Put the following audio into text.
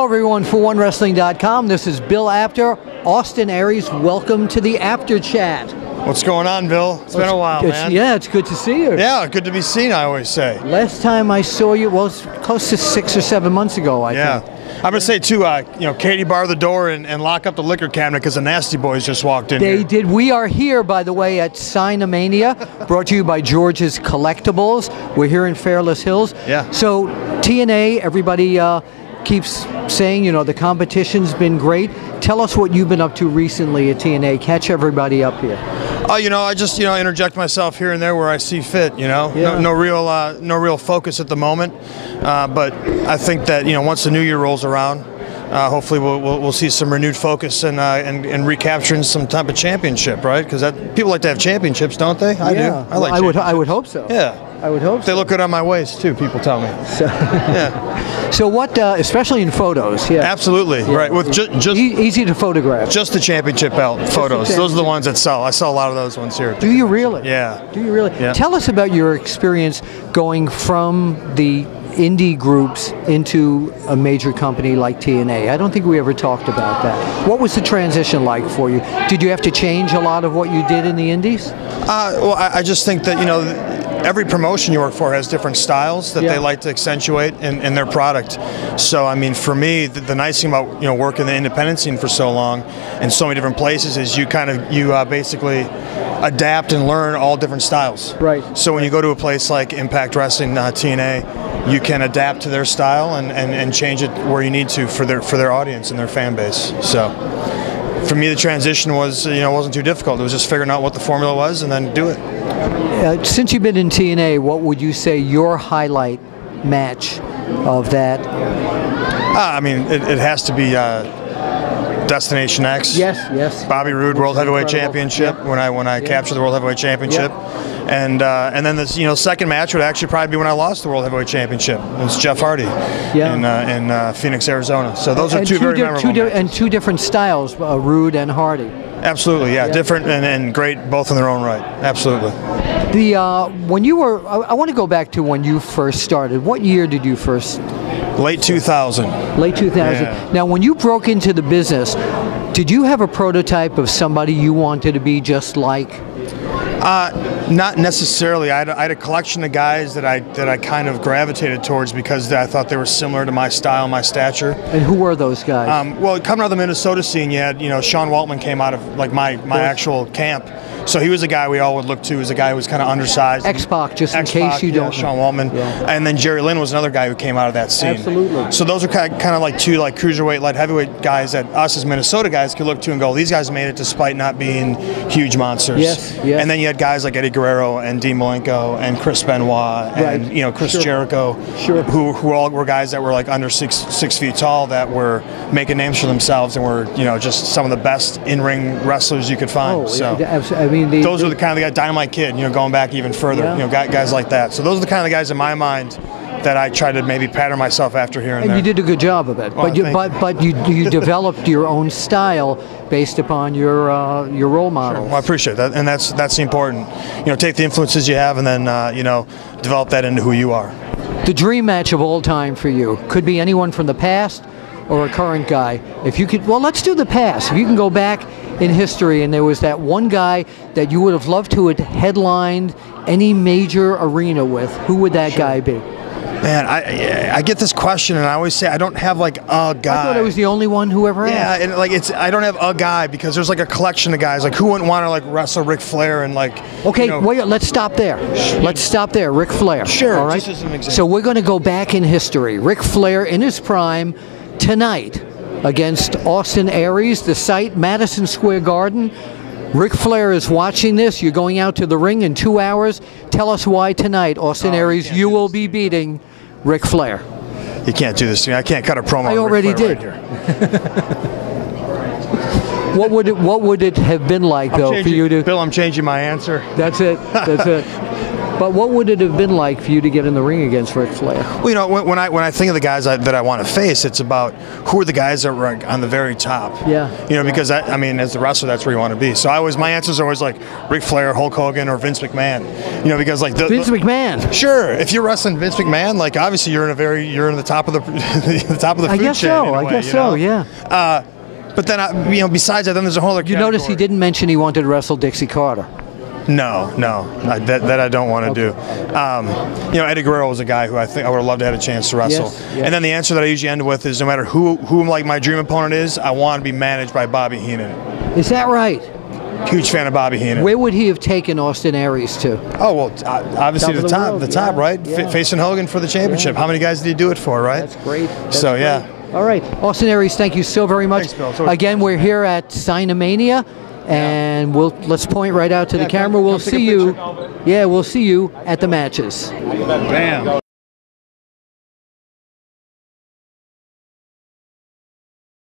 Hello everyone, for OneWrestling.com. This is Bill Apter, Austin Aries. Welcome to the Apter Chat. What's going on, Bill? It's been a while, man. Yeah, it's good to see you. Yeah, good to be seen, I always say. Last time I saw you was close to 6 or 7 months ago, I think. I'm going to say, too, Katie barred the door and lock up the liquor cabinet because the Nasty Boys just walked in. They did. We are here, by the way, at Sign-O-Mania, brought to you by George's Collectibles. We're here in Fairless Hills. Yeah. So, TNA, everybody keeps saying, the competition's been great. Tell us what you've been up to recently at TNA. Catch everybody up here. I just interject myself here and there where I see fit. Yeah. No real focus at the moment. But I think that once the new year rolls around, hopefully we'll see some renewed focus and recapturing some type of championship, right? Because people like to have championships, don't they? I do. I would hope so. Yeah. I would hope so. They look good on my waist too, people tell me. So, yeah. So what, especially in photos, yeah. Absolutely, yeah. Right. With just easy to photograph. Just the championship belt photos. Those are the ones that sell. I sell a lot of those ones here. Do you really? Yeah. Do you really? Yeah. Tell us about your experience going from the indie groups into a major company like TNA. I don't think we ever talked about that. What was the transition like for you? Did you have to change a lot of what you did in the indies? Well, I just think that, every promotion you work for has different styles that they like to accentuate in their product. So, I mean, for me, the nice thing about, working the independent scene for so long in so many different places is you basically adapt and learn all different styles. Right. So when you go to a place like Impact Wrestling, TNA, you can adapt to their style and change it where you need to for their audience and their fan base. So for me, the transition was, wasn't too difficult. It was just figuring out what the formula was and then do it. Since you've been in TNA, what would you say your highlight match of that? I mean, it has to be Destination X. Yes. Bobby Roode World Heavyweight Championship. Yep. When I captured the World Heavyweight Championship. Yep. And then this second match would actually probably be when I lost the World Heavyweight Championship. It was Jeff Hardy in Phoenix, Arizona. So those are two very memorable matches. And two different styles, Roode and Hardy. Absolutely, yeah. Different and great both in their own right. Absolutely. When you were, I want to go back to when you first started. What year did you first? Late 2000. Late 2000. Yeah. Now, when you broke into the business, did you have a prototype of somebody you wanted to be just like? Not necessarily. I had a collection of guys that I kind of gravitated towards because I thought they were similar to my style, my stature. And who were those guys? Well, coming out of the Minnesota scene, you had Sean Waltman came out of my actual camp. So he was a guy we all would look to as a guy who was kind of undersized. X-Pac, just in case you don't. Sean Waltman. Yeah. And then Jerry Lynn was another guy who came out of that scene. Absolutely. So those are kind of like two cruiserweight, light heavyweight guys that us as Minnesota guys could look to and go, these guys made it despite not being huge monsters. Yes. And then you had guys like Eddie Guerrero and Dean Malenko and Chris Benoit and Chris Jericho, who all were guys that were like under six feet tall that were making names for themselves and were just some of the best in-ring wrestlers you could find. I mean, those were the kind of guys, Dynamite Kid, going back even further, guys like that. So those are the kind of guys in my mind that I try to maybe pattern myself after here and there. And you did a good job of it. Well, but you developed your own style based upon your role models. Well, I appreciate that, and that's important. Take the influences you have and then develop that into who you are. The dream match of all time for you could be anyone from the past or a current guy. If you could, well, let's do the past. If you can go back in history and there was that one guy that you would have loved to have headlined any major arena with, who would that guy be? Man, I get this question and I always say I don't have like a guy. I thought I was the only one who ever asked. Yeah, and I don't have a guy because there's like a collection of guys. Like who wouldn't want to wrestle Ric Flair and like. Okay, wait. Let's stop there. Let's stop there. Ric Flair. Sure. All right. Just as an example. So we're going to go back in history. Ric Flair in his prime tonight against Austin Aries. The site, Madison Square Garden. Ric Flair is watching this. You're going out to the ring in 2 hours. Tell us why tonight, Austin Aries, you will be beating Ric Flair. You can't do this to me. I can't cut a promo. I already did. Right here. What would it have been like though for you to? Bill, I'm changing my answer. That's it. That's it. But what would it have been like for you to get in the ring against Ric Flair? Well, you know, when I think of the guys that I want to face, it's about who are the guys that were on the very top. Yeah. You know, because I mean, as the wrestler, that's where you want to be. So my answers are always like Ric Flair, Hulk Hogan, or Vince McMahon. You know, because like Vince McMahon. Sure, if you're wrestling Vince McMahon, like obviously you're in the top of the the top of the food chain. I guess so. Yeah. But then, you know, besides that, then there's a whole other category. You notice he didn't mention he wanted to wrestle Dixie Carter. No, that I don't want to do. You know, Eddie Guerrero was a guy who I think I would have loved to have a chance to wrestle. Yes. And then the answer that I usually end with is no matter who like my dream opponent is, I want to be managed by Bobby Heenan. Is that right? Huge fan of Bobby Heenan. Where would he have taken Austin Aries to? Oh, well, obviously the top, right? Yeah. Facing Hogan for the championship. How many guys did he do it for, right? That's great. Yeah. All right, Austin Aries, thank you so very much. Thanks, Bill. Again, we're here at Sinomania, and let's point right out to the camera. We'll see you. Yeah, we'll see you at the matches. Bam.